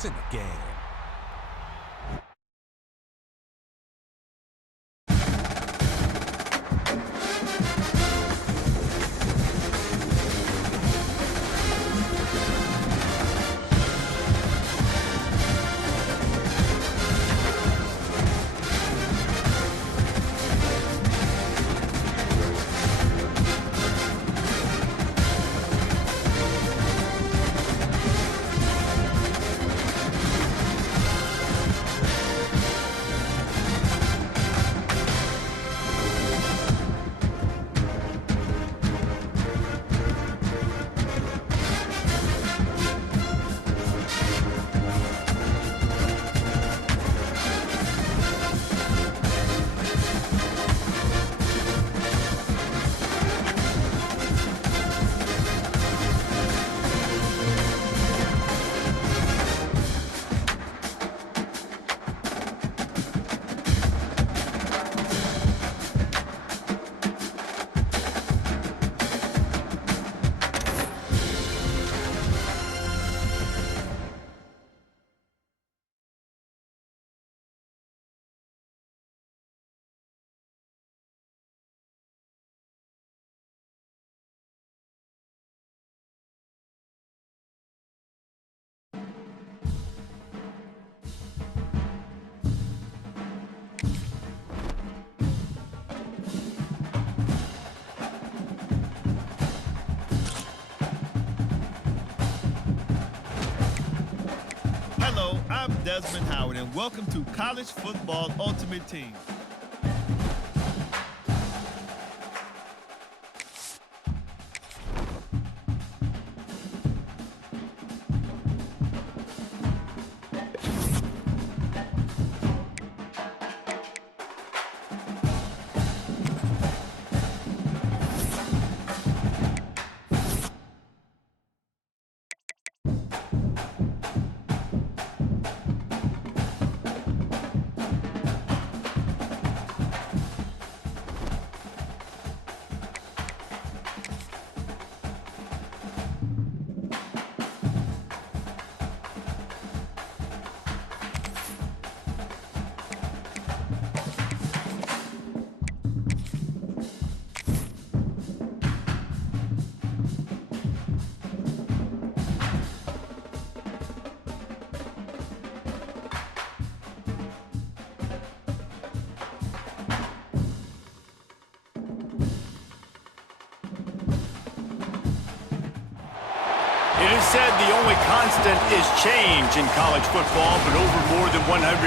It's in the game. Hello, I'm Desmond Howard, and welcome to College Football Ultimate Team. It is said the only constant is change in college football, but over more than 150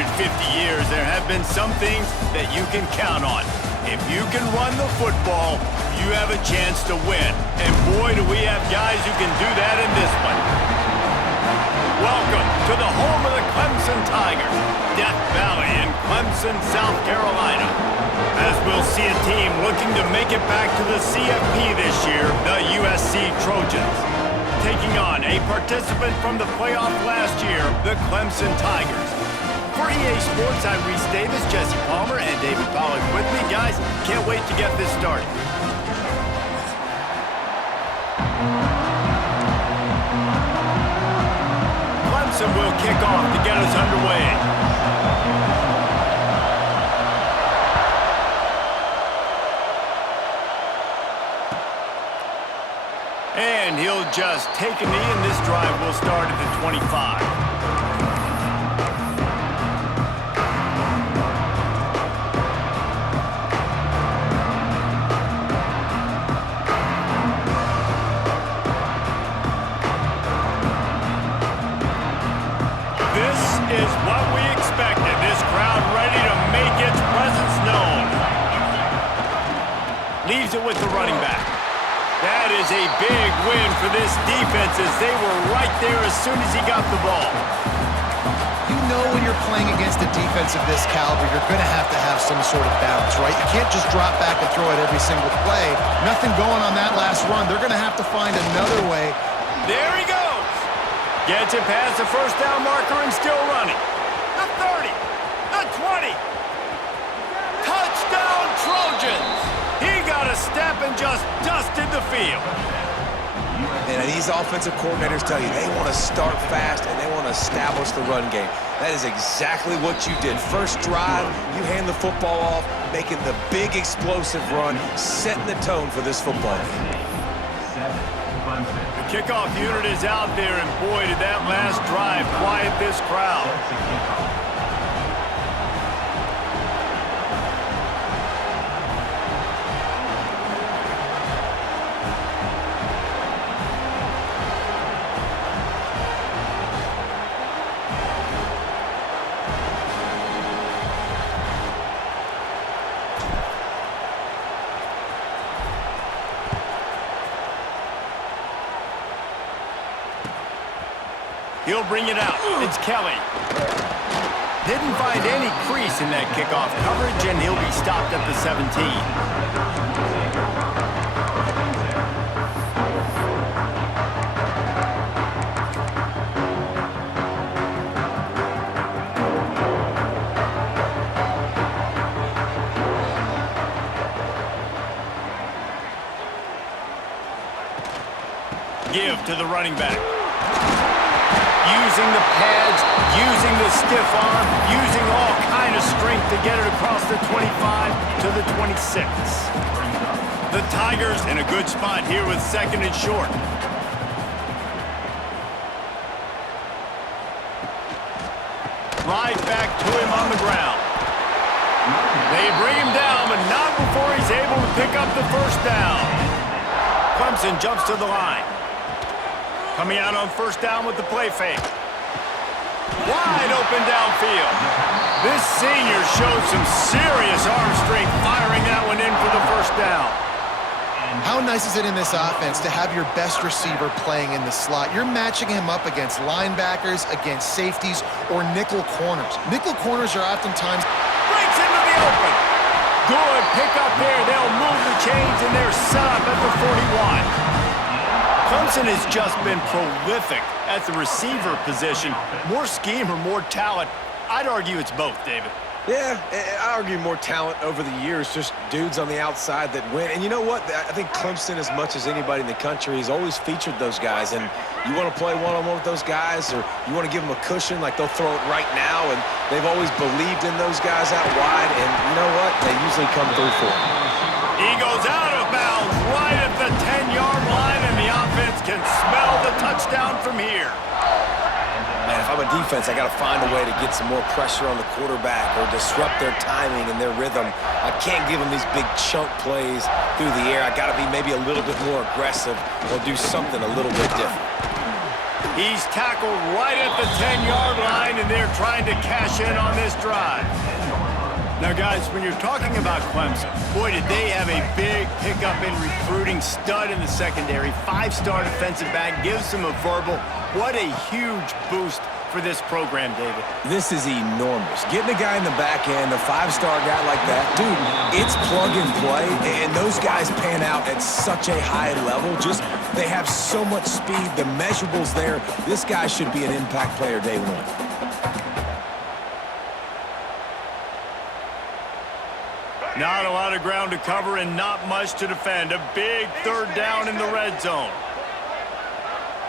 years, there have been some things that you can count on. If you can run the football, you have a chance to win. And boy, do we have guys who can do that in this one. Welcome to the home of the Clemson Tigers, Death Valley in Clemson, South Carolina. As we'll see a team looking to make it back to the CFP this year, the USC Trojans. Taking on a participant from the playoff last year, the Clemson Tigers. For EA Sports, I'm Reese Davis, Jesse Palmer, and David Pollack with me. Guys, can't wait to get this started. Clemson will kick off to get us underway. And he'll just take a knee, and this drive will start at the 25. This is what we expected. This crowd ready to make its presence known. Leaves it with the running back. That is a big win for this defense as they were right there as soon as he got the ball. You know when you're playing against a defense of this caliber, you're going to have some sort of balance, right? You can't just drop back and throw it every single play. Nothing going on that last run. They're going to have to find another way. There he goes. Gets it past the first down marker and still running. The 30. The 20. Touchdown, Trojans. He got a step and just dusted the field. And these offensive coordinators tell you they want to start fast and they want to establish the run game. That is exactly what you did. First drive, you hand the football off, making the big explosive run, setting the tone for this football game. The kickoff unit is out there, and boy, did that last drive quiet this crowd. He'll bring it out. It's Kelly. Didn't find any crease in that kickoff coverage, and he'll be stopped at the 17. Give to the running back. Using the pads, using the stiff arm, using all kind of strength to get it across the 25 to the 26. The Tigers in a good spot here with second and short. Right back to him on the ground. They bring him down, but not before he's able to pick up the first down. Clemson jumps to the line. Coming out on first down with the play fake. Wide open downfield. This senior showed some serious arm strength firing that one in for the first down. How nice is it in this offense to have your best receiver playing in the slot? You're matching him up against linebackers, against safeties, or nickel corners. Nickel corners are oftentimes... Breaks into the open. Good pick up there. They'll move the chains, and they're set up at the 41. Clemson has just been prolific at the receiver position. More scheme or more talent? I'd argue it's both, David. Yeah, I argue more talent over the years, just dudes on the outside that win. And you know what? I think Clemson, as much as anybody in the country, has always featured those guys. And you want to play one-on-one with those guys, or you want to give them a cushion, like they'll throw it right now. And they've always believed in those guys out wide. And you know what? They usually come through for it. He goes out of bounds right at the 10-yard line, and the offense can smell the touchdown from here. Man, if I'm a defense, I got to find a way to get some more pressure on the quarterback or disrupt their timing and their rhythm. I can't give them these big chunk plays through the air. I got to be maybe a little bit more aggressive or do something a little bit different. He's tackled right at the 10-yard line, and they're trying to cash in on this drive. Now, guys, when you're talking about Clemson, boy, did they have a big pickup in recruiting. Stud in the secondary, 5-star defensive back, gives them a verbal. What a huge boost for this program, David. This is enormous. Getting a guy in the back end, a 5-star guy like that, dude, it's plug and play, and those guys pan out at such a high level. Just, they have so much speed, the measurables there. This guy should be an impact player day one. Not a lot of ground to cover and not much to defend. A big third down in the red zone.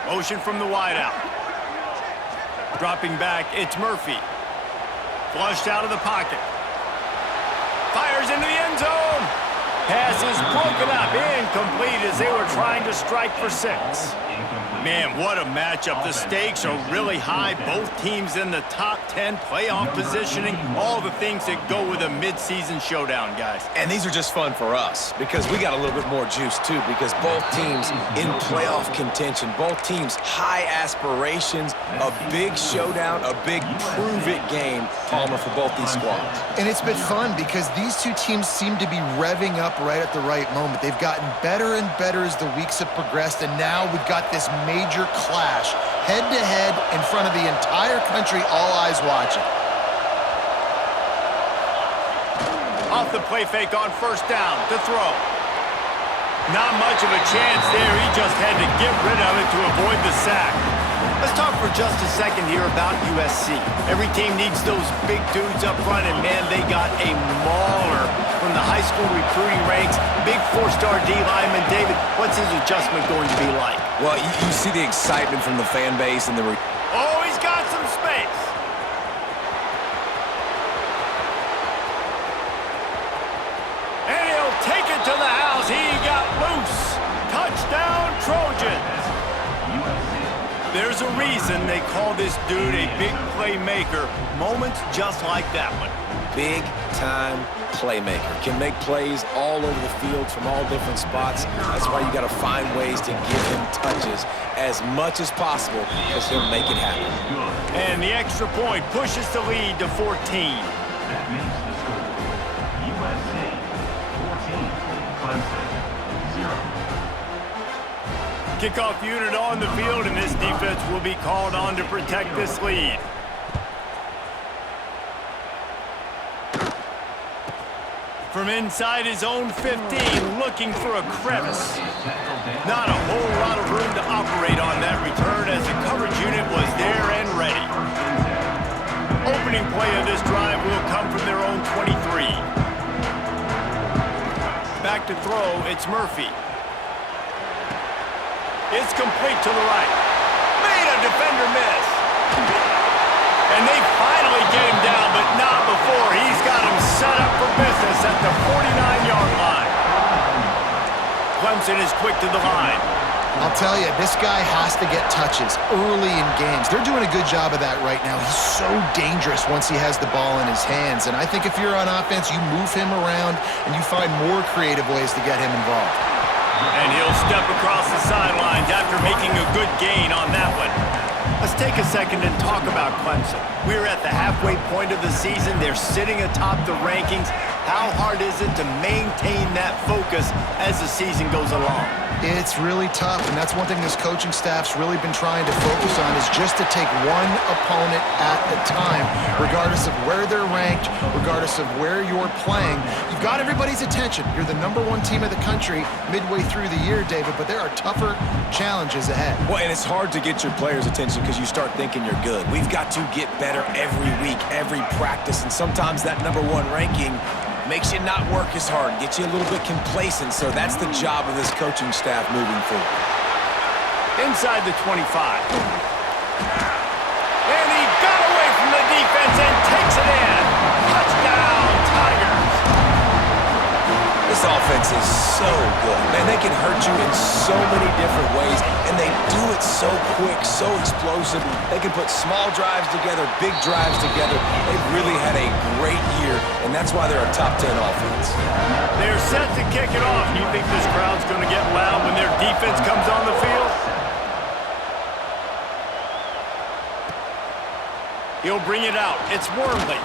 Motion from the wideout. Dropping back, it's Murphy. Flushed out of the pocket. Fires into the end zone. Pass is broken up, incomplete as they were trying to strike for 6. Man, what a matchup. The stakes are really high. Both teams in the top 10 playoff positioning. All the things that go with a midseason showdown, guys. And these are just fun for us because we got a little bit more juice, too, because both teams in playoff contention, both teams high aspirations, a big showdown, a big prove-it game, Palmer, for both these squads. And it's been fun because these two teams seem to be revving up right at the right moment. They've gotten better and better as the weeks have progressed, and now we've got this major clash, head-to-head in front of the entire country, all eyes watching. Off the play fake on first down to throw. Not much of a chance there. He just had to get rid of it to avoid the sack. Let's talk for just a second here about USC. Every team needs those big dudes up front, and man, they got a mauler from the high school recruiting ranks. Big 4-star D lineman. David, what's What's his adjustment going to be like? Well, you see the excitement from the fan base and the... Oh, he's got some space. And he'll take it to the house. He got loose. Touchdown, Trojans. There's a reason they call this dude a big playmaker. Moments just like that one. Big-time playmaker. Can make plays all over the field from all different spots. That's why you got to find ways to give him touches as much as possible because he'll make it happen. And the extra point pushes the lead to 14. That makes the score USA 14, Clemson 0. Kickoff unit on the field, and this defense will be called on to protect this lead. From inside his own 15, looking for a crevice. Not a whole lot of room to operate on that return as the coverage unit was there and ready. Opening play of this drive will come from their own 23. Back to throw, it's Murphy. It's complete to the right. Made a defender miss. And they finally get him down, but not before. He's got him set up for business at the 49-yard line. Clemson is quick to the line. I'll tell you, this guy has to get touches early in games. They're doing a good job of that right now. He's so dangerous once he has the ball in his hands. And I think if you're on offense, you move him around and you find more creative ways to get him involved. And he'll step across the sidelines after making a good gain on that one. Let's take a second and talk about Clemson. We're at the halfway point of the season. They're sitting atop the rankings. How hard is it to maintain that focus as the season goes along? It's really tough, and that's one thing this coaching staff's really been trying to focus on is just to take one opponent at a time, regardless of where they're ranked, regardless of where you're playing. You've got everybody's attention. You're the #1 team of the country midway through the year, David, but there are tougher challenges ahead. Well, and it's hard to get your players' attention because you start thinking you're good. We've got to get better every week, every practice, and sometimes that #1 ranking makes you not work as hard, gets you a little bit complacent, so that's the job of this coaching staff moving forward. Inside the 25. And he got away from the defense and takes it in. Touchdown, Tigers. This offense is so good. Man, they can hurt you in so many different ways, and they do it so quick, so explosive. They can put small drives together, big drives together. They've really had a great year, and that's why they're a top 10 offense. They're set to kick it off. You think this crowd's going to get loud when their defense comes on the field? He'll bring it out. It's Wormley.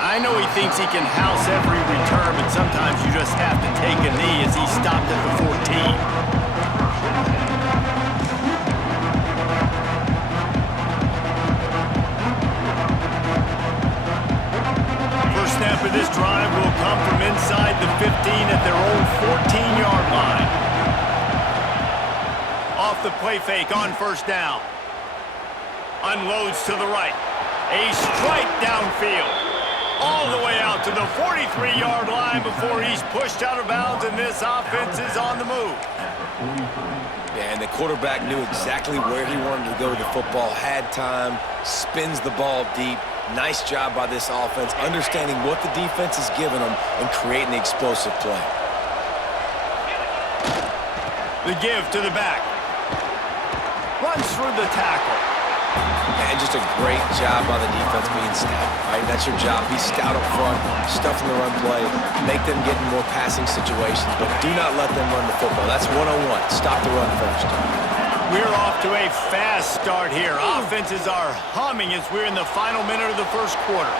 I know he thinks he can house every return, but sometimes you just have to take a knee as he stopped at the 14. First snap of this drive will come from inside the 15 at their own 14-yard line. Off the play fake on first down. Unloads to the right. A strike downfield. All the way out to the 43-yard line before he's pushed out of bounds, and this offense is on the move. Yeah, and the quarterback knew exactly where he wanted to go with the football, had time, spins the ball deep. Nice job by this offense, understanding what the defense is giving them and creating the explosive play. The give to the back. Runs through the tackle. And just a great job by the defense being stout, right? That's your job. Be stout up front, stuff in the run play, make them get in more passing situations, but do not let them run the football. That's 101. Stop the run first. We're off to a fast start here. Offenses are humming as we're in the final minute of the first quarter.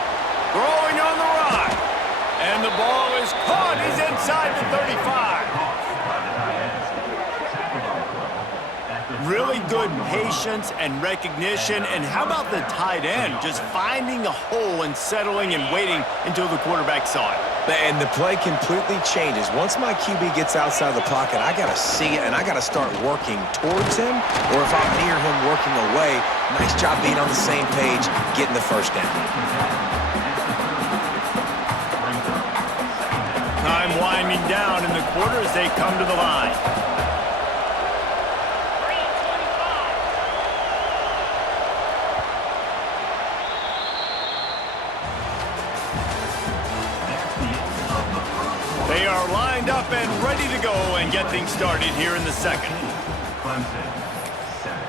Throwing on the run. And the ball is caught. He's inside the 35. Really good patience and recognition. And how about the tight end? Just finding a hole and settling and waiting until the quarterback saw it. And the play completely changes. Once my QB gets outside the pocket, I got to see it, and I got to start working towards him, or if I'm near him working away, nice job being on the same page, getting the first down. Time winding winding down in the quarter as they come to the line. They are lined up and ready to go and get things started here in the second. Clemson, 7.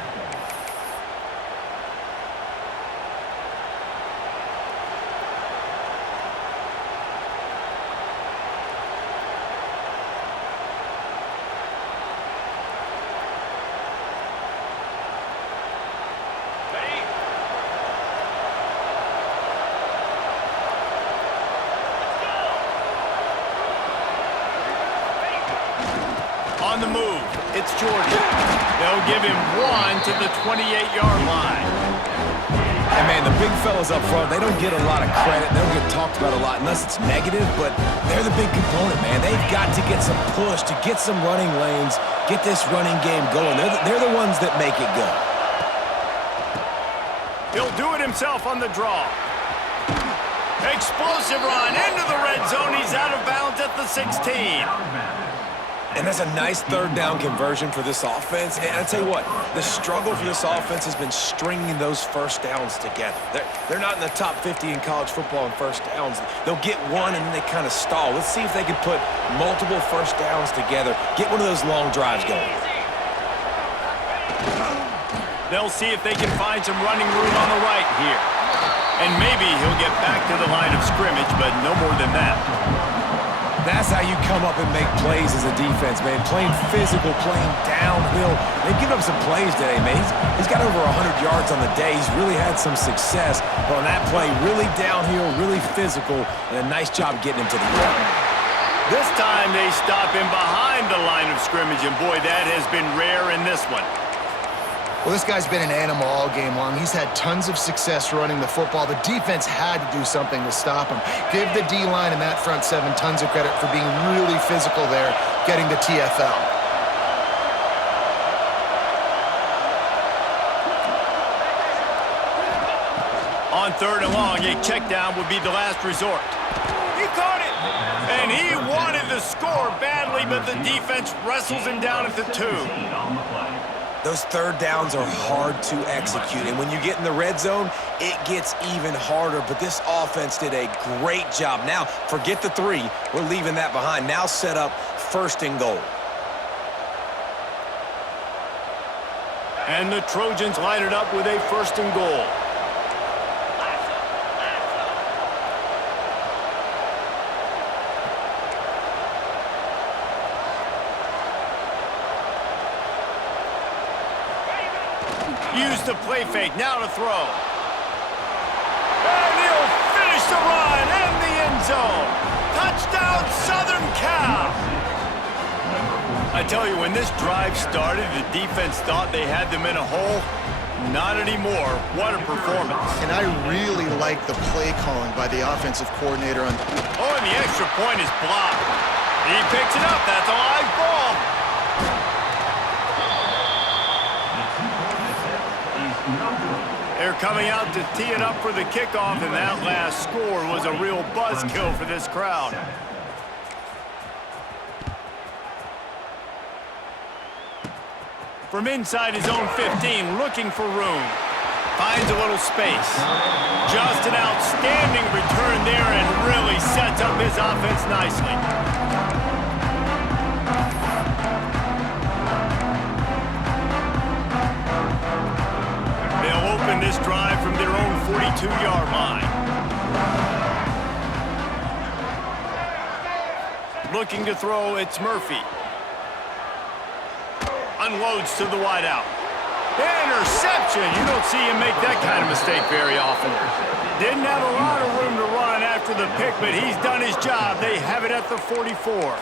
On the move, it's Jordan. They'll give him 1 to the 28-yard line. And man, the big fellas up front, they don't get a lot of credit. They don't get talked about a lot unless it's negative, but they're the big component, man. They've got to get some push, to get some running lanes, get this running game going. They're the ones that make it go. He'll do it himself on the draw. Explosive run into the red zone. He's out of bounds at the 16. And that's a nice third down conversion for this offense. And I tell you what, the struggle for this offense has been stringing those first downs together. They're not in the top 50 in college football in first downs. They'll get one and then they kind of stall. Let's see if they can put multiple first downs together, get one of those long drives going. They'll see if they can find some running room on the right here. And maybe he'll get back to the line of scrimmage, but no more than that. That's how you come up and make plays as a defense, man. Playing physical, playing downhill. They've given up some plays today, man. He's got over 100 yards on the day. He's really had some success. But on that play, really downhill, really physical, and a nice job getting him to the ground. This time they stop him behind the line of scrimmage, and boy, that has been rare in this one. Well, this guy's been an animal all game long. He's had tons of success running the football. The defense had to do something to stop him. Give the D-line and that front seven tons of credit for being really physical there, getting the TFL. On 3rd and long, a check down would be the last resort. He caught it! And he wanted to score badly, but the defense wrestles him down at the 2. Those third downs are hard to execute, and when you get in the red zone, it gets even harder, but this offense did a great job. Now, forget the 3. We're leaving that behind. Now set up 1st and goal. And the Trojans light it up with a 1st and goal. Use the play fake, now to throw. And he'll finish the run in the end zone. Touchdown, Southern Cal. I tell you, when this drive started, the defense thought they had them in a hole. Not anymore. What a performance. And I really like the play calling by the offensive coordinator on. Oh, and the extra point is blocked. He picks it up. That's a live ball. They're coming out to tee it up for the kickoff, and that last score was a real buzzkill for this crowd. From inside his own 15, looking for room. Finds a little space. Just an outstanding return there and really sets up his offense nicely. They'll open this drive from their own 42-yard line. Looking to throw, it's Murphy. Unloads to the wideout. Interception! You don't see him make that kind of mistake very often. Didn't have a lot of room to run after the pick, but he's done his job. They have it at the 44.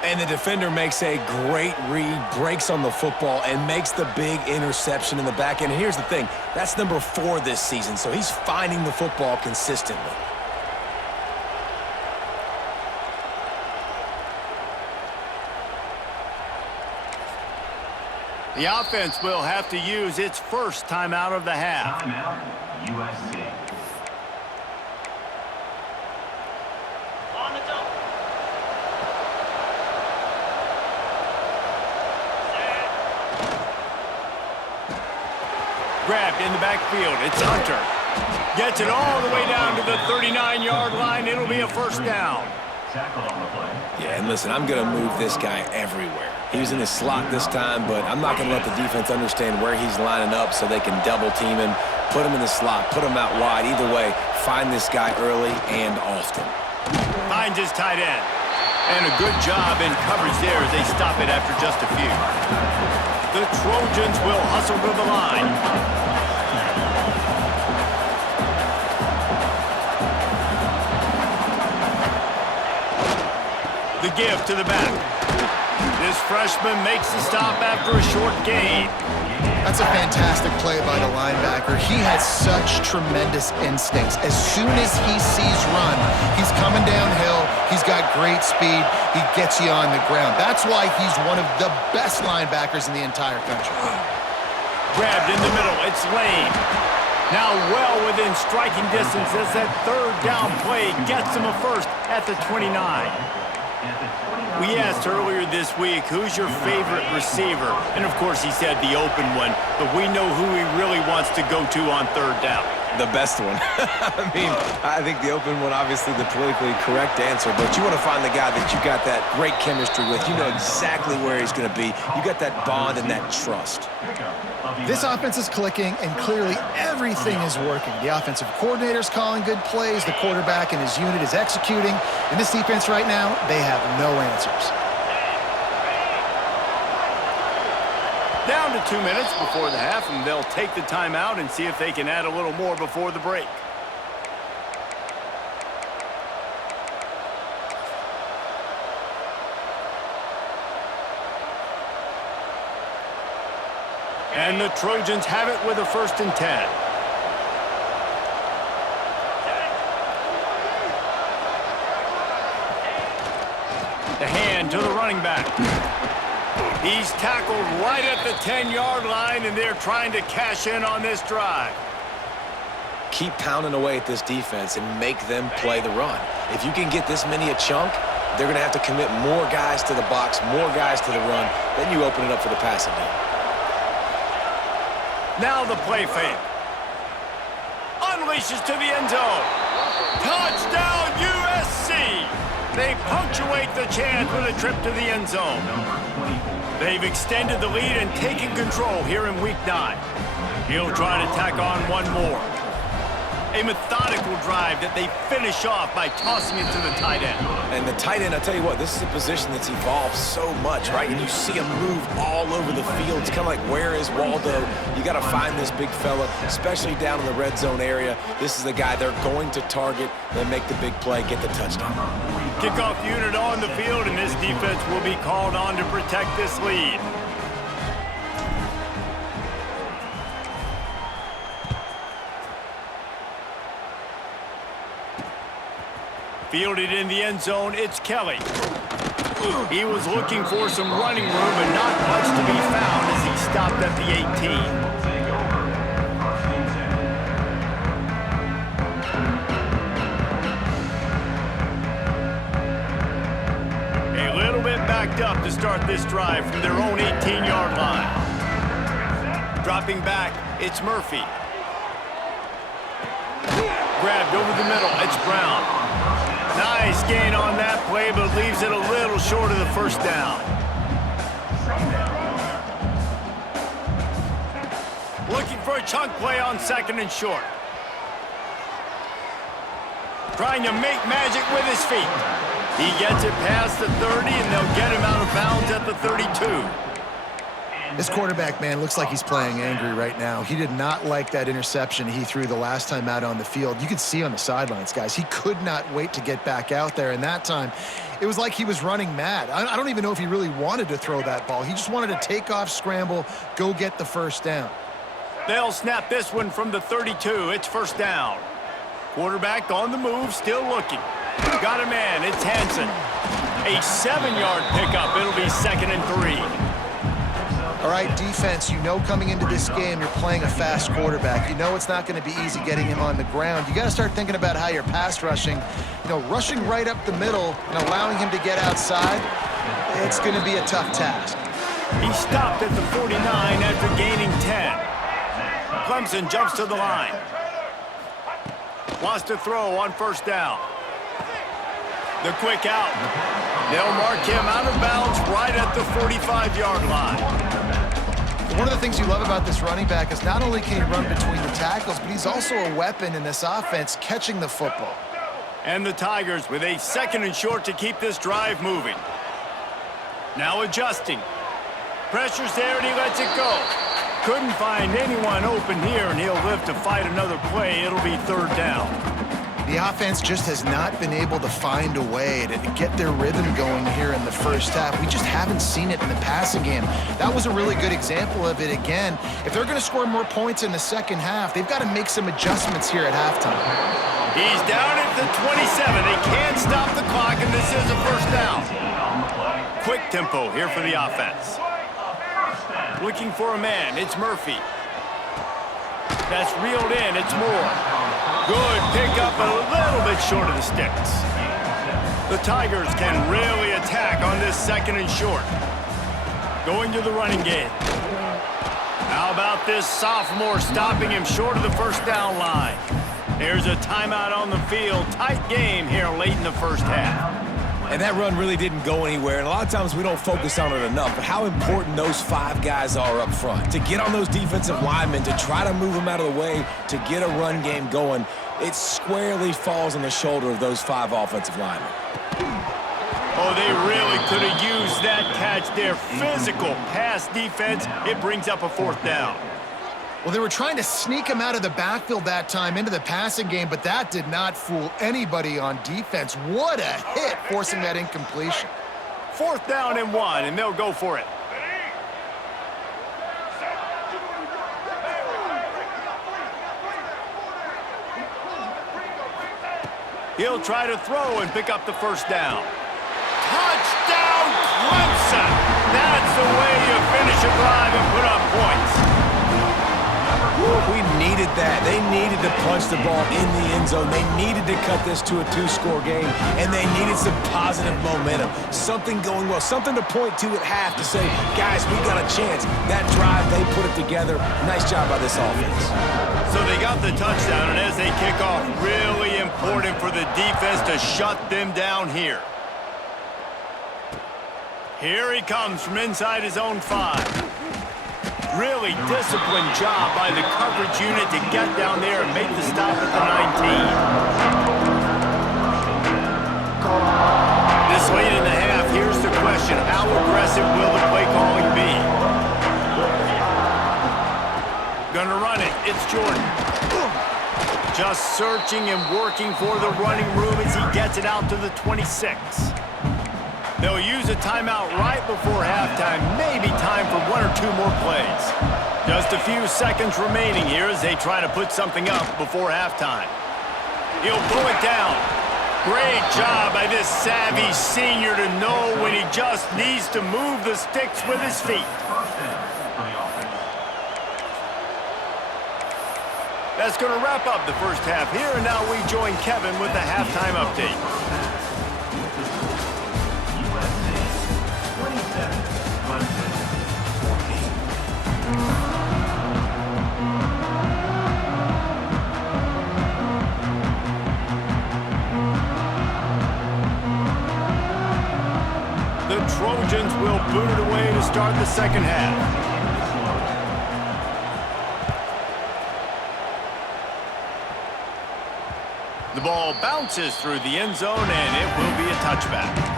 And the defender makes a great read, breaks on the football, and makes the big interception in the back end. And here's the thing, that's number 4 this season, so he's finding the football consistently. The offense will have to use its first timeout of the half. Timeout, USC. grabbed in the backfield. It's Hunter. Gets it all the way down to the 39-yard line. It'll be a first down. Tackle on the play. Yeah, and listen, I'm going to move this guy everywhere. He was in his slot this time, but I'm not going to let the defense understand where he's lining up so they can double team him, put him in the slot, put him out wide. Either way, find this guy early and often. Finds his tight end. And a good job in coverage there as they stop it after just a few. The Trojans will hustle to the line. The give to the back. This freshman makes the stop after a short gain. That's a fantastic play by the linebacker. He has such tremendous instincts. As soon as he sees run, he's coming downhill. He's got great speed. He gets you on the ground. That's why he's one of the best linebackers in the entire country. Grabbed in the middle. It's Lane. Now well within striking distance as that third down play gets him a first at the 29. We asked earlier this week, who's your favorite receiver? And of course he said the open one, but we know who he really wants to go to on third down. The best one. I mean, I think the open one, obviously the politically correct answer, but you want to find the guy that you got that great chemistry with. You know exactly where he's going to be. You got that bond and that trust. This offense is clicking, and clearly everything is working. The offensive coordinator's calling good plays. The quarterback and his unit is executing. And this defense right now, they have no answers. Down to 2 minutes before the half, and they'll take the timeout and see if they can add a little more before the break. And the Trojans have it with a 1st and 10. The hand to the running back. He's tackled right at the 10-yard line, and they're trying to cash in on this drive. Keep pounding away at this defense and make them play the run. If you can get this many a chunk, they're going to have to commit more guys to the box, more guys to the run. Then you open it up for the passing game. Now the play fake. Unleashes to the end zone. Touchdown, USC! They punctuate the chance with a trip to the end zone. They've extended the lead and taken control here in Week 9. He'll try to tack on one more. A methodical drive that they finish off by tossing it to the tight end. And the tight end, I tell you what, this is a position that's evolved so much, right? And you see him move all over the field. It's kind of like, where is Waldo? You got to find this big fella, especially down in the red zone area. This is the guy they're going to target. They make the big play, get the touchdown. Kickoff unit on the field, and this defense will be called on to protect this lead. Fielded in the end zone, it's Kelly. He was looking for some running room, but not much to be found as he stopped at the 18. A little bit backed up to start this drive from their own 18-yard line. Dropping back, it's Murphy. Grabbed over the middle, it's Brown. Nice gain on that play, but leaves it a little short of the first down. Looking for a chunk play on 2nd and short. Trying to make magic with his feet. He gets it past the 30, and they'll get him out of bounds at the 32. This quarterback, man, looks like he's playing angry right now. He did not like that interception he threw the last time out on the field. You could see on the sidelines, guys, he could not wait to get back out there. And that time, it was like he was running mad. I don't even know if he really wanted to throw that ball. He just wanted to take off, scramble, go get the first down. They'll snap this one from the 32. It's first down. Quarterback on the move, still looking. Got a man, it's Hansen. A 7-yard pickup. It'll be 2nd and 3. All right, defense, you know coming into this game you're playing a fast quarterback. You know it's not going to be easy getting him on the ground. You got to start thinking about how you're pass rushing. You know, rushing right up the middle and allowing him to get outside, it's going to be a tough task. He stopped at the 49 after gaining 10. Clemson jumps to the line. Wants to throw on first down. The quick out. They'll mark him out of bounds right at the 45-yard line. One of the things you love about this running back is not only can he run between the tackles, but he's also a weapon in this offense catching the football. And the Tigers with a 2nd and short to keep this drive moving. Now adjusting. Pressure's there and he lets it go. Couldn't find anyone open here, and he'll live to fight another play. It'll be 3rd down. The offense just has not been able to find a way to get their rhythm going here in the first half. We just haven't seen it in the passing game. That was a really good example of it again. If they're going to score more points in the second half, they've got to make some adjustments here at halftime. He's down at the 27. They can't stop the clock, and this is a 1st down. Quick tempo here for the offense. Looking for a man. It's Murphy. That's reeled in. It's Moore. Good pickup, a little bit short of the sticks. The Tigers can really attack on this 2nd and short. Going to the running game. How about this sophomore stopping him short of the 1st down line? There's a timeout on the field. Tight game here late in the first half. And that run really didn't go anywhere, and a lot of times we don't focus on it enough, but how important those 5 guys are up front. To get on those defensive linemen, to try to move them out of the way, to get a run game going, it squarely falls on the shoulder of those 5 offensive linemen. Oh, they really could have used that catch there. Physical pass defense. It brings up a 4th down. Well, they were trying to sneak him out of the backfield that time into the passing game, but that did not fool anybody on defense. What a hit, forcing that incompletion. 4th down and 1, and they'll go for it. He'll try to throw and pick up the 1st down. Touchdown, Clemson! That's the way you finish a drive and put up points. We needed that. They needed to punch the ball in the end zone. They needed to cut this to a 2-score game, and they needed some positive momentum. Something going well, something to point to at half to say, guys, we got a chance. That drive, they put it together. Nice job by this offense. So they got the touchdown, and as they kick off, really important for the defense to shut them down here. Here he comes from inside his own 5. Really disciplined job by the coverage unit to get down there and make the stop at the 19. This late in the half, here's the question. How aggressive will the play calling be? Gonna run it. It's Jordan. Just searching and working for the running room as he gets it out to the 26. They'll use a timeout right before halftime. Maybe time for 1 or 2 more plays. Just a few seconds remaining here as they try to put something up before halftime. He'll pull it down. Great job by this savvy senior to know when he just needs to move the sticks with his feet. That's going to wrap up the first half here, and now we join Kevin with the halftime update. The Trojans will boot it away to start the second half. The ball bounces through the end zone, and it will be a touchback.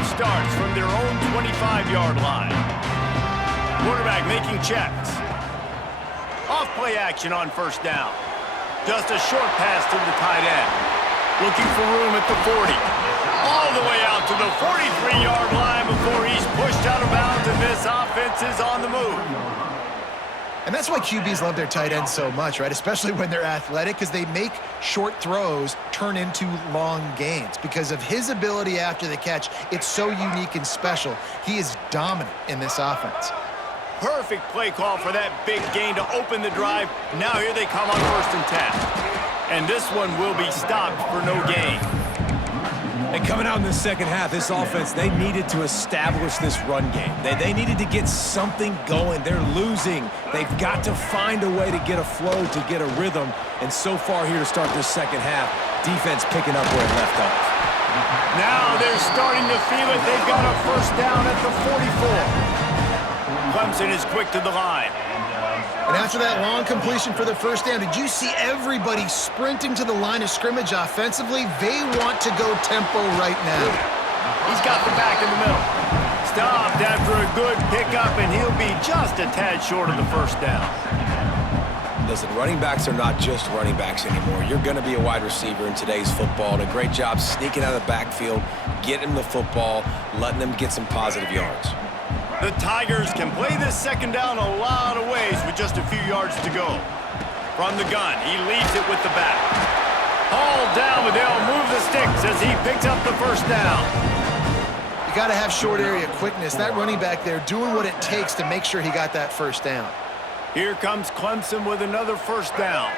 Starts from their own 25-yard line. Quarterback making checks. Off-play action on first down. Just a short pass to the tight end. Looking for room at the 40. All the way out to the 43-yard line before he's pushed out of bounds, and this offense is on the move. And that's why QBs love their tight ends so much, right? Especially when they're athletic, because they make short throws turn into long gains. Because of his ability after the catch, it's so unique and special. He is dominant in this offense. Perfect play call for that big gain to open the drive. Now here they come on 1st and 10. And this one will be stopped for no gain. And coming out in the second half, this offense, they needed to establish this run game. They needed to get something going. They're losing. They've got to find a way to get a flow, to get a rhythm. And so far here to start this second half, defense picking up where it left off. Now they're starting to feel it. They've got a 1st down at the 44. Clemson is quick to the line. And after that long completion for the 1st down, did you see everybody sprinting to the line of scrimmage offensively? They want to go tempo right now. He's got the back in the middle. Stopped after a good pickup, and he'll be just a tad short of the 1st down. Listen, running backs are not just running backs anymore. You're going to be a wide receiver in today's football. And a great job sneaking out of the backfield, getting the football, letting them get some positive yards. The Tigers can play this 2nd down a lot of ways with just a few yards to go. From the gun, he leaves it with the back. Hauled down, but they'll move the sticks as he picks up the 1st down. You got to have short area quickness. That running back there doing what it takes to make sure he got that 1st down. Here comes Clemson with another 1st down.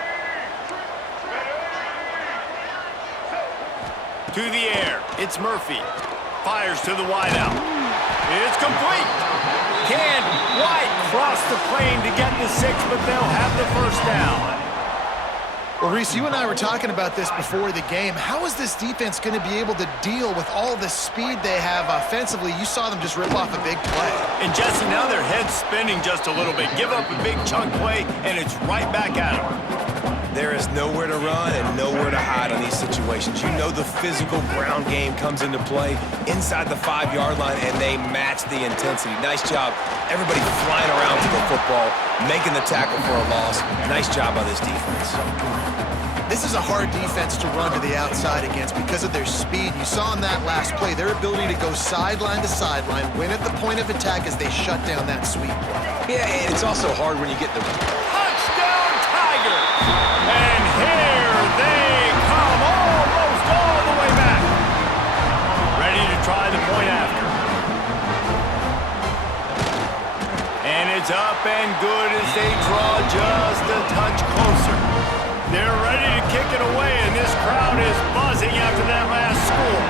To the air, it's Murphy. Fires to the wideout. It's complete. Can White cross the plane to get the 6, but they'll have the 1st down. Well, Reese, you and I were talking about this before the game. How is this defense going to be able to deal with all the speed they have offensively? You saw them just rip off a big play. And Jesse, now their head's spinning just a little bit. Give up a big chunk play, and it's right back at them. There is nowhere to run and nowhere to hide on these situations. You know the physical ground game comes into play inside the 5-yard line, and they match the intensity. Nice job. Everybody flying around to the football, making the tackle for a loss. Nice job by this defense. This is a hard defense to run to the outside against because of their speed. You saw in that last play their ability to go sideline to sideline, win at the point of attack as they shut down that sweep play. Yeah, and it's also hard when you get the... Touchdown, Tigers! And here they come, almost all the way back. Ready to try the point after. And it's up and good as they draw just a touch closer. They're ready to kick it away, and this crowd is buzzing after that last score.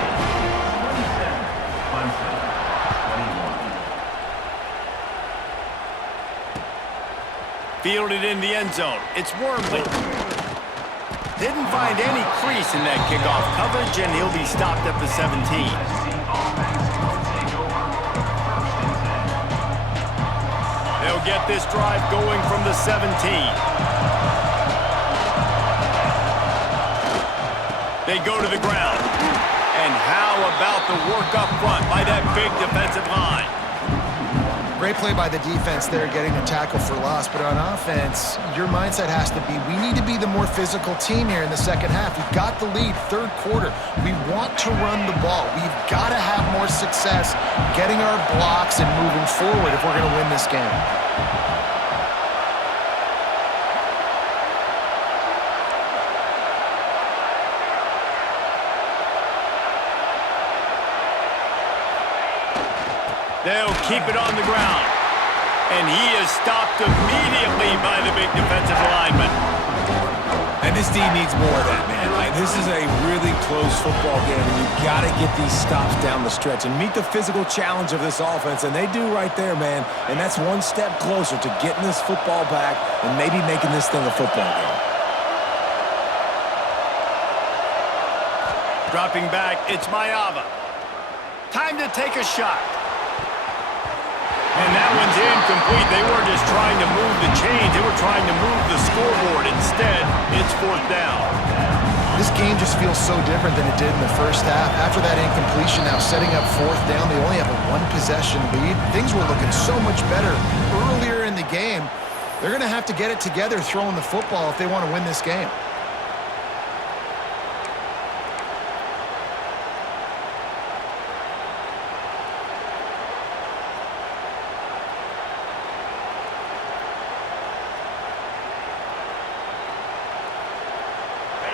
Fielded in the end zone. It's Wormley. Didn't find any crease in that kickoff coverage, and he'll be stopped at the 17. They'll get this drive going from the 17. They go to the ground. And how about the work up front by that big defensive line? Great play by the defense there, getting a tackle for loss. But on offense, your mindset has to be, we need to be the more physical team here in the second half. We've got the lead, 3rd quarter. We want to run the ball. We've got to have more success getting our blocks and moving forward if we're going to win this game. They'll keep it on the ground. And he is stopped immediately by the big defensive lineman. And this D needs more of that, man. Like, this is a really close football game, and you've got to get these stops down the stretch and meet the physical challenge of this offense, and they do right there, man. And that's one step closer to getting this football back and maybe making this thing a football game. Dropping back, it's Mayava. Time to take a shot. And that one's incomplete. They weren't just trying to move the chains. They were trying to move the scoreboard. Instead, it's 4th down. This game just feels so different than it did in the first half. After that incompletion, now setting up 4th down, they only have a 1-possession lead. Things were looking so much better earlier in the game. They're going to have to get it together throwing the football if they want to win this game.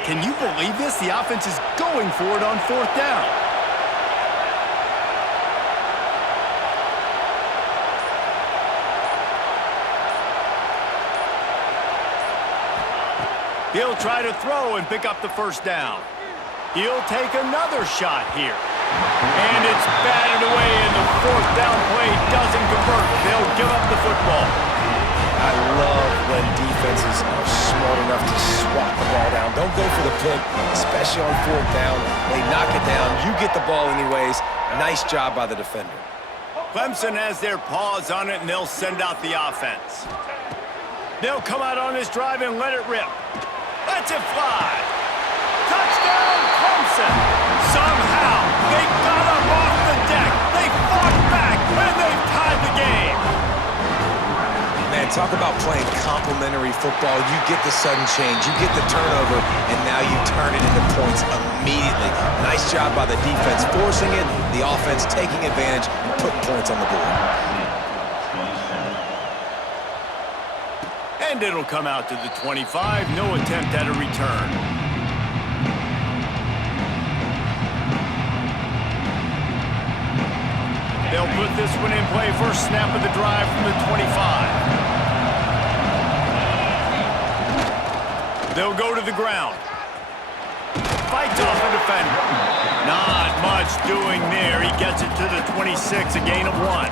Can you believe this? The offense is going for it on 4th down. He'll try to throw and pick up the 1st down. He'll take another shot here. And it's batted away, and the 4th down play doesn't convert. They'll give up the football. I love when defenses are smart enough to swat the ball down. Don't go for the pick, especially on 4th down. They knock it down. You get the ball anyways. Nice job by the defender. Clemson has their paws on it, and they'll send out the offense. They'll come out on this drive and let it rip. Lets it fly. Touchdown, Clemson. Somehow, they got up off the deck. They fought back, and they've tied the game. Man, talk about playing complementary football. You get the sudden change, you get the turnover, and now you turn it into points immediately. Nice job by the defense forcing it, the offense taking advantage and putting points on the board. And it'll come out to the 25. No attempt at a return. They'll put this one in play. First snap of the drive from the 25. They'll go to the ground. Fights off a defender. Not much doing there. He gets it to the 26, a gain of 1.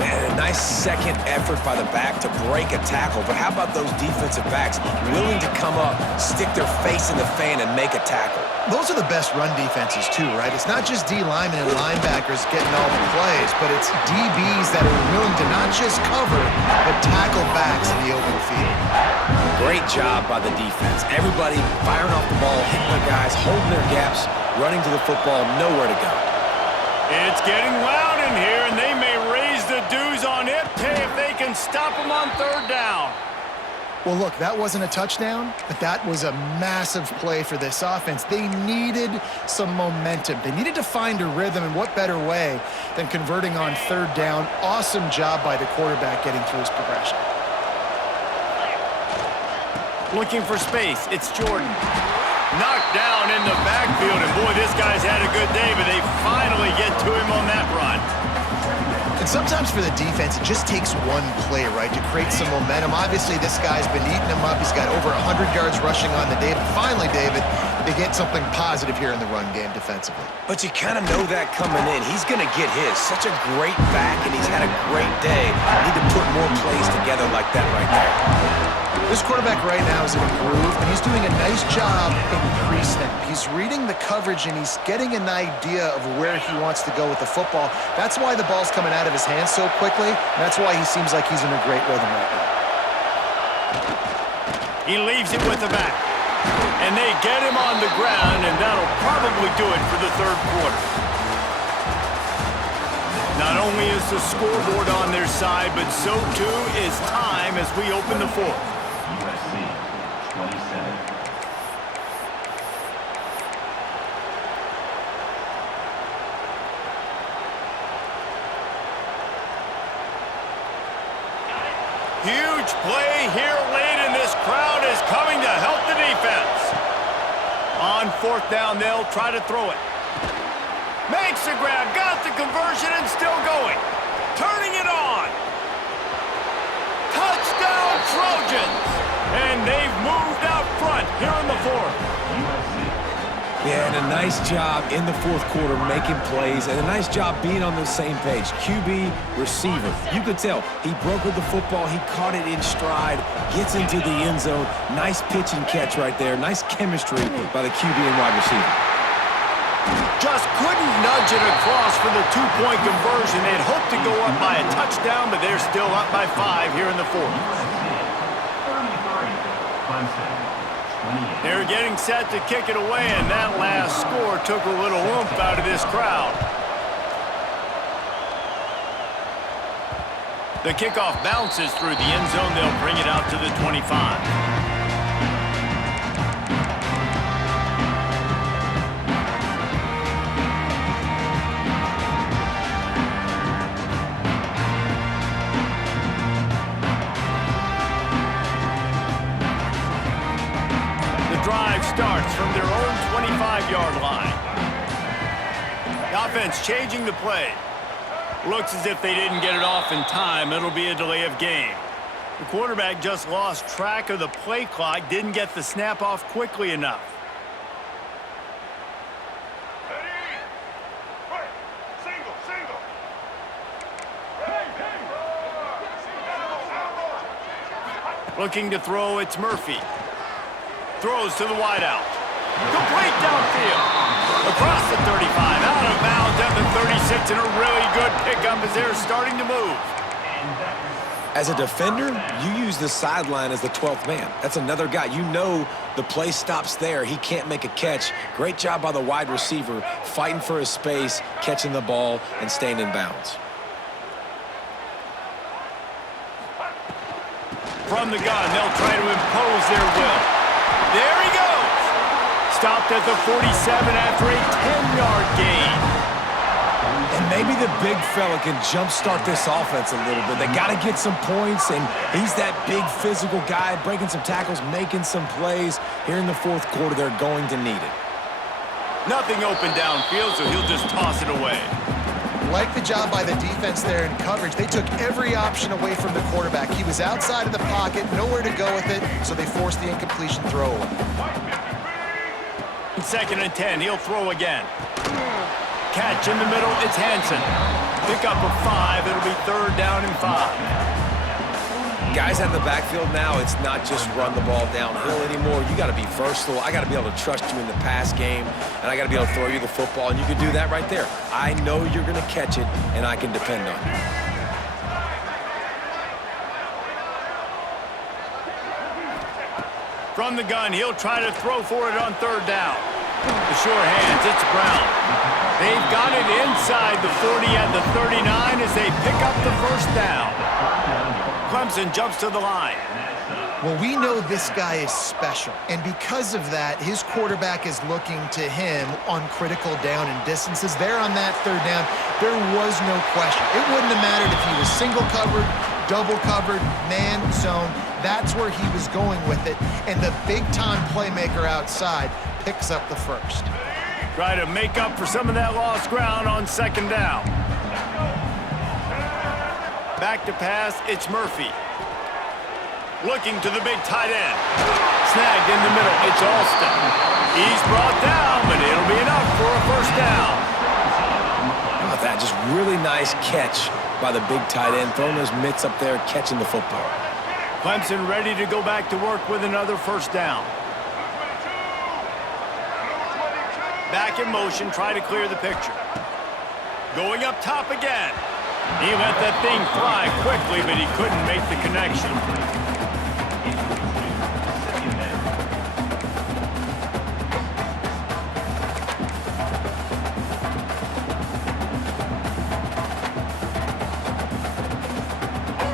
Man, a nice second effort by the back to break a tackle. But how about those defensive backs willing to come up, stick their face in the fan, and make a tackle? Those are the best run defenses, too, right? It's not just D linemen and linebackers getting all the plays, but it's DBs that are willing to not just cover, but tackle backs in the open field. Great job by the defense. Everybody firing off the ball, hitting their guys, holding their gaps, running to the football, nowhere to go. It's getting loud in here, and they may raise the dues on Iptay if they can stop them on 3rd down. Well, look, that wasn't a touchdown, but that was a massive play for this offense. They needed some momentum. They needed to find a rhythm, and what better way than converting on 3rd down. Awesome job by the quarterback getting through his progression. Looking for space. It's Jordan. Knocked down in the backfield, and boy, this guy's had a good day, but they finally get to him on that run. And sometimes for the defense, it just takes one play, right, to create some momentum. Obviously, this guy's been eating him up. He's got over 100 yards rushing on the day. But finally, David, they get something positive here in the run game defensively. But you kind of know that coming in. He's going to get his. Such a great back, and he's had a great day. Need to put more plays together like that right there. This quarterback right now is in a groove, and he's doing a nice job in pre-snap. He's reading the coverage, and he's getting an idea of where he wants to go with the football. That's why the ball's coming out of his hands so quickly, and that's why he seems like he's in a great rhythm right now. He leaves it with the back. And they get him on the ground, and that'll probably do it for the 3rd quarter. Not only is the scoreboard on their side, but so too is time as we open the 4th. USC 27. Huge play here late, and this crowd is coming to help the defense. On 4th down, they'll try to throw it. Makes the grab, got the conversion, and still going. Turning it on. Touchdown, Trojans! And they've moved out front here in the 4th. Yeah, and a nice job in the 4th quarter making plays, and a nice job being on the same page. QB, receiver. You could tell he brokered the football, he caught it in stride, gets into the end zone. Nice pitch and catch right there. Nice chemistry by the QB and wide receiver. Just couldn't nudge it across for the 2-point conversion. They'd hoped to go up by a touchdown, but they're still up by 5 here in the 4th. 33. Clemson 28. They're getting set to kick it away, and that last score took a little oomph out of this crowd. The kickoff bounces through the end zone. They'll bring it out to the 25. 5-yard line. The offense changing the play. Looks as if they didn't get it off in time. It'll be a delay of game. The quarterback just lost track of the play clock, didn't get the snap off quickly enough. Looking to throw, it's Murphy. Throws to the wideout. Complete downfield. Across the 35, out of bounds at the 36, and a really good pickup as they're starting to move. As a defender, you use the sideline as the 12th man. That's another guy. You know the play stops there. He can't make a catch. Great job by the wide receiver, fighting for his space, catching the ball, and staying in bounds. From the gun, they'll try to impose their will. There he goes. Stopped at the 47 after a 10-yard gain. And maybe the big fella can jumpstart this offense a little bit. They got to get some points, and he's that big physical guy, breaking some tackles, making some plays. Here in the fourth quarter, they're going to need it. Nothing open downfield, so he'll just toss it away. Like the job by the defense there in coverage. They took every option away from the quarterback. He was outside of the pocket, nowhere to go with it, so they forced the incompletion throw away. 2nd and 10, he'll throw again. Catch in the middle, it's Hansen. Pick up a 5, it'll be 3rd down and 5. Guys out in the backfield now, it's not just run the ball downhill anymore. You got to be versatile. I got to be able to trust you in the pass game, and I got to be able to throw you the football, and you can do that right there. I know you're going to catch it, and I can depend on you. From the gun, he'll try to throw for it on 3rd down. The sure hands, it's Brown. They've got it inside the 40 at the 39 as they pick up the 1st down. Clemson jumps to the line. Well, we know this guy is special, and because of that, his quarterback is looking to him on critical down and distances. There on that 3rd down, there was no question. It wouldn't have mattered if he was single covered, double covered, man, zone. That's where he was going with it, and the big-time playmaker outside picks up the 1st. Try to make up for some of that lost ground on 2nd down. Back to pass, it's Murphy. Looking to the big tight end. Snagged in the middle, it's Alston. He's brought down, but it'll be enough for a 1st down. How about that? Just really nice catch by the big tight end, throwing those mitts up there, catching the football. Clemson ready to go back to work with another 1st down. Back in motion, try to clear the picture. Going up top again. He let that thing fly quickly, but he couldn't make the connection.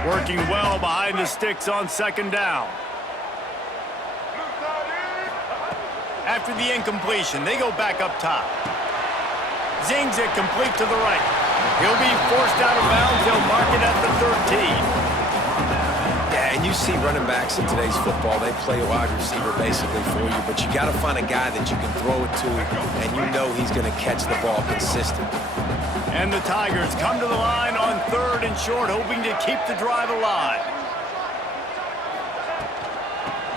Working well behind the sticks on 2nd down. After the incompletion, they go back up top. Zings it complete to the right. He'll be forced out of bounds. They'll mark it at the 13. Yeah, and you see running backs in today's football, they play a wide receiver basically for you, but you got to find a guy that you can throw it to, and you know he's going to catch the ball consistently. And the Tigers come to the line on 3rd and short, hoping to keep the drive alive.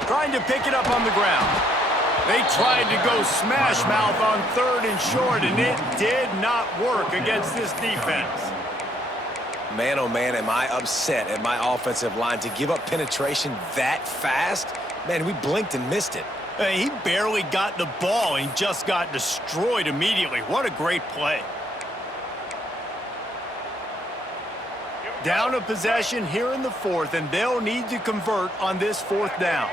Trying to pick it up on the ground. They tried to go smash mouth on 3rd and short, and it did not work against this defense. Man, oh man, am I upset at my offensive line to give up penetration that fast? Man, we blinked and missed it. He barely got the ball. He just got destroyed immediately. What a great play. Down a possession here in the 4th, and they'll need to convert on this 4th down.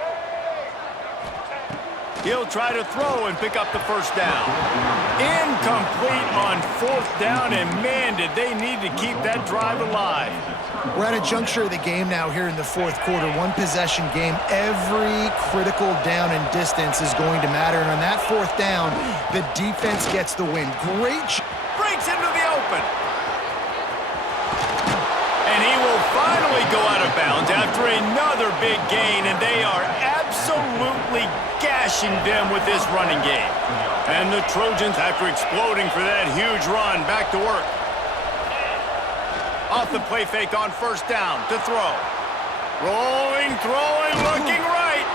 He'll try to throw and pick up the 1st down. Incomplete on 4th down, and man, did they need to keep that drive alive. We're at a juncture of the game now here in the 4th quarter. One possession game. Every critical down and distance is going to matter. And on that 4th down, the defense gets the win. Great. Breaks into the open. And he will finally go out of bounds after another big gain, and they are absolutely gashing them with this running game. And the Trojans, after exploding for that huge run, back to work. Off the play fake on first down to throw. Rolling, throwing, looking right.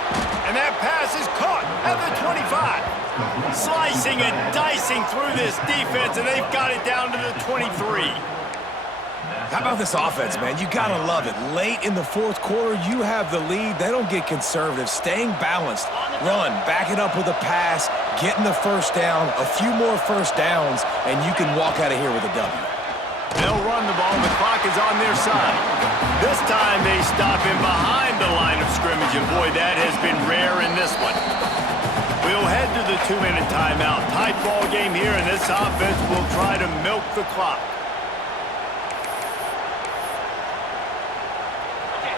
And that pass is caught at the 25. Slicing and dicing through this defense, and they've got it down to the 23. How about this offense, man? You gotta love it. Late in the fourth quarter, you have the lead. They don't get conservative. Staying balanced. Run, back it up with a pass, getting the first down, a few more first downs, and you can walk out of here with a W. They'll run the ball, and the clock is on their side. This time they stop him behind the line of scrimmage, and boy, that has been rare in this one. We'll head to the 2-minute timeout. Tight ball game here, and this offense will try to milk the clock.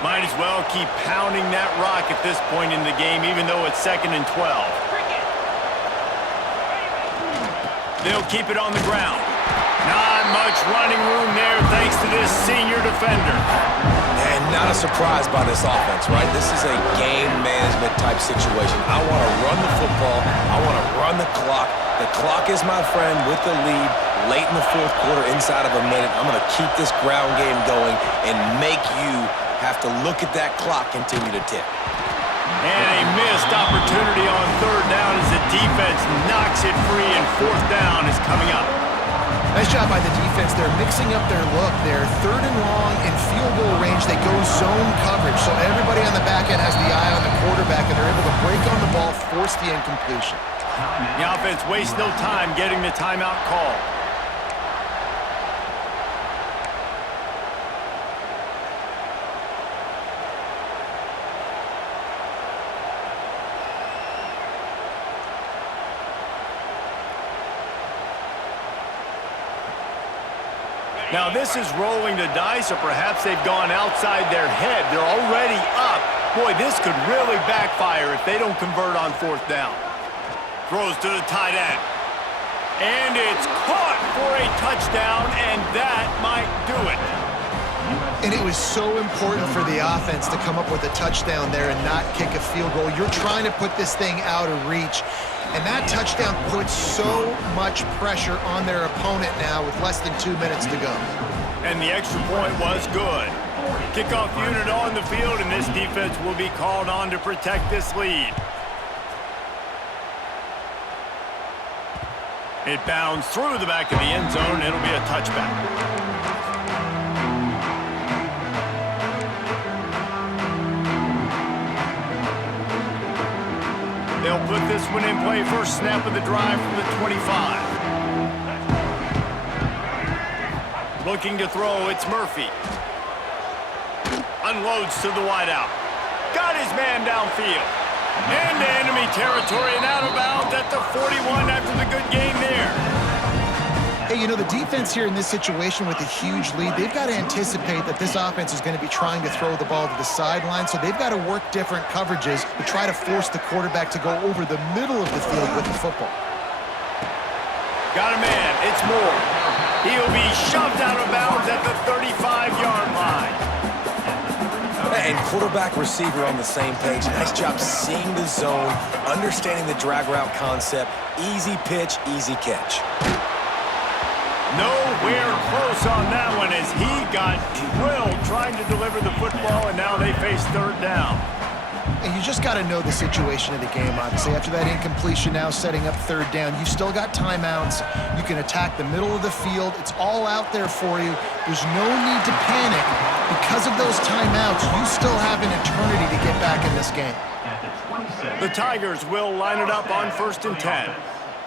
Might as well keep pounding that rock at this point in the game, even though it's 2nd and 12. They'll keep it on the ground. Not much running room there thanks to this senior defender. And not a surprise by this offense, right? This is a game management type situation. I want to run the football. I want to run the clock. The clock is my friend with the lead late in the fourth quarter, inside of a minute. I'm going to keep this ground game going and make you have to look at that clock continue to tick. And a missed opportunity on third down as the defense knocks it free, and fourth down is coming up. Nice job by the defense. They're mixing up their look. They're 3rd and long in field goal range. They go zone coverage, so everybody on the back end has the eye on the quarterback, and they're able to break on the ball, force the incompletion. The offense wastes no time getting the timeout call. Now this is rolling the dice, or perhaps they've gone outside their head. They're already up. Boy, this could really backfire if they don't convert on fourth down. Throws to the tight end. And it's caught for a touchdown, and that might do it. And it was so important for the offense to come up with a touchdown there and not kick a field goal. You're trying to put this thing out of reach. And that touchdown puts so much pressure on their opponent now with less than 2 minutes to go. And the extra point was good. Kickoff unit on the field, and this defense will be called on to protect this lead. It bounds through the back of the end zone, and it'll be a touchback. They'll put this one in play. First snap of the drive from the 25. Looking to throw, it's Murphy. Unloads to the wideout. Got his man downfield. Into enemy territory and out of bounds at the 41 after the good game there. Hey, you know, the defense here in this situation with a huge lead, they've got to anticipate that this offense is going to be trying to throw the ball to the sideline, so they've got to work different coverages to try to force the quarterback to go over the middle of the field with the football. Got a man. It's Moore. He'll be shoved out of bounds at the 35-yard line. And quarterback receiver on the same page. Nice job seeing the zone, understanding the drag route concept. Easy pitch, easy catch. Nowhere close on that one as he got drilled trying to deliver the football, and now they face third down. And you just got to know the situation of the game, obviously. After that incompletion, now setting up third down, you've still got timeouts. You can attack the middle of the field. It's all out there for you. There's no need to panic. Because of those timeouts, you still have an eternity to get back in this game. The Tigers will line it up on 1st and 10.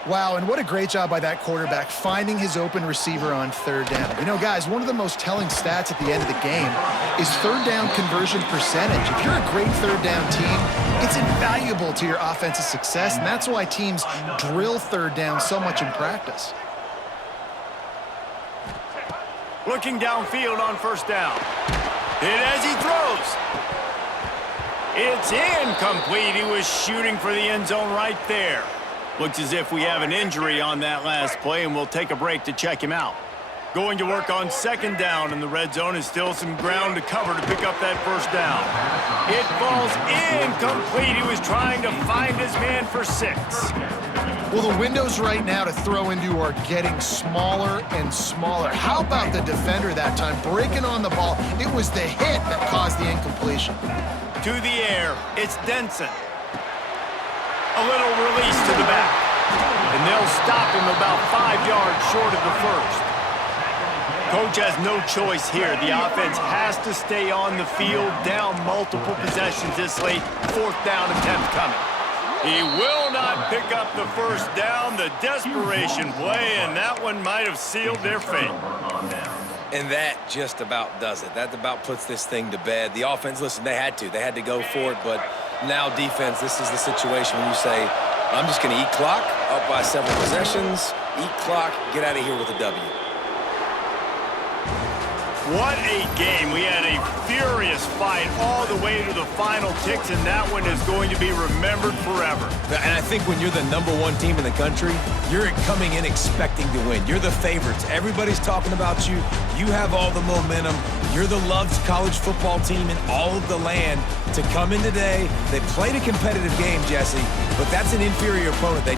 Wow, and what a great job by that quarterback, finding his open receiver on third down. You know, guys, one of the most telling stats at the end of the game is third down conversion percentage. If you're a great third down team, it's invaluable to your offensive success, and that's why teams drill third down so much in practice. Looking downfield on first down. Hit as he throws. It's incomplete. He was shooting for the end zone right there. Looks as if we have an injury on that last play, and we'll take a break to check him out. Going to work on 2nd down, and the red zone is still some ground to cover to pick up that first down. It falls incomplete. He was trying to find his man for 6. Well, the windows right now to throw into are getting smaller and smaller. How about the defender that time breaking on the ball? It was the hit that caused the incompletion. To the air, it's Denson. A little release to the back. And they'll stop him about 5 yards short of the first. Coach has no choice here. The offense has to stay on the field, down multiple possessions this late. 4th down attempt coming. He will not pick up the first down. The desperation play, and that one might have sealed their fate. And that just about does it. That about puts this thing to bed. The offense, listen, they had to go for it, but now defense, this is the situation when you say, I'm just going to eat clock, up by several possessions, eat clock, get out of here with a W. What a game. We had a furious fight all the way to the final ticks, and that one is going to be remembered forever. And I think when you're the #1 team in the country, you're coming in expecting to win. You're the favorites. Everybody's talking about you. You have all the momentum. You're the loved college football team in all of the land. To come in today, they played a competitive game, Jesse, but that's an inferior opponent. They